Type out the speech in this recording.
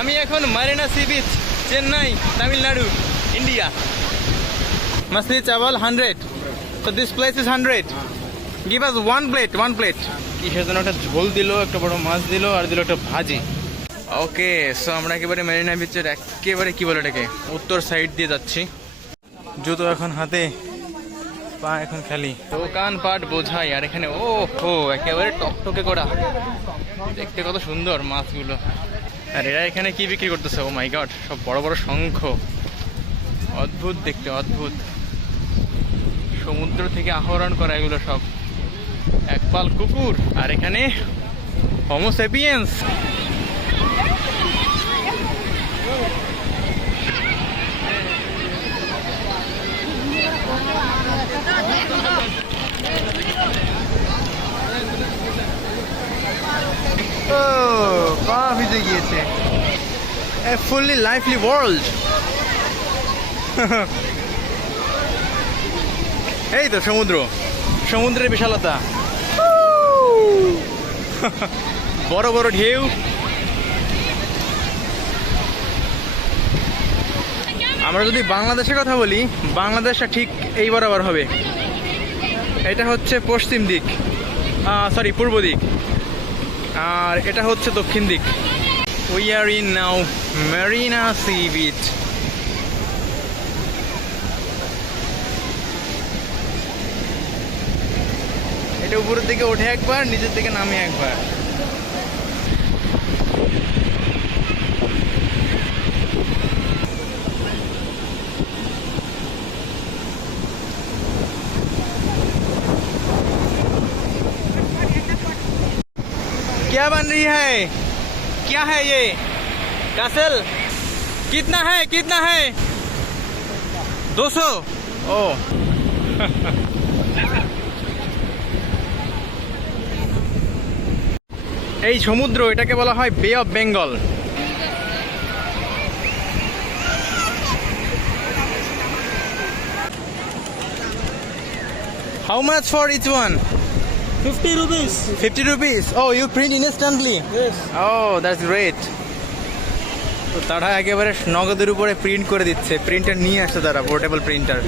আমি এখন Marina sea beach, Chennai, Tamil Nadu, India. মাছলি চাওয়াল 100, so this place is 100. Give us one plate. কিসের জন্য একটা ঝোল দিল, একটা বড় মাছ দিল, আর দিল একটা ভাজি। ওকে, সো আমরা একেবারে মেরিনা বিচের একেবারে কি বলে এটাকে উত্তর সাইড দিয়ে যাচ্ছি। জুতো এখন হাতে, পা এখন খালি, দোকান পাট বোঝাই। আর এখানে ও হো একেবারে টকটকে করা, দেখতে কত সুন্দর মাছগুলো। আর এরা এখানে কি বিক্রি করতেছে? ও মাই গড, সব বড় বড় শঙ্খ, অদ্ভুত দেখতে, অদ্ভুত। সমুদ্র থেকে আহরণ করা এগুলো সব। একপাল কুকুর, আর এখানে হোমো সেপিয়েন্স। ও পা ভিজে গিয়েছে। A fully lively world. এই তো সমুদ্র, সমুদ্রের বিশালতা, বড় বড় ঢেউ। আমরা যদি বাংলাদেশের কথা বলি, বাংলাদেশটা ঠিক এই বরাবর হবে। এটা হচ্ছে পশ্চিম দিক, সরি পূর্ব দিক, আর এটা হচ্ছে দক্ষিণ দিক। We are in now Marina Sea Beach. এটা উপরের দিকে ওঠে একবার, নিচের দিকে নামে একবার। क्या बन रही है? क्या है ये? कासल कितना है? 200। ओ এই সমুদ্র, এটাকে বলা হয় বে of Bengal. How much for each one? 50 rupees. 50 rupees. Oh, you print instantly? Yes. Oh, that's great. তো তারা একেবারে নগদের উপরে প্রিন্ট করে দিচ্ছে। প্রিন্টার নিয়ে আসছে তারা, পোর্টেবল প্রিন্টার।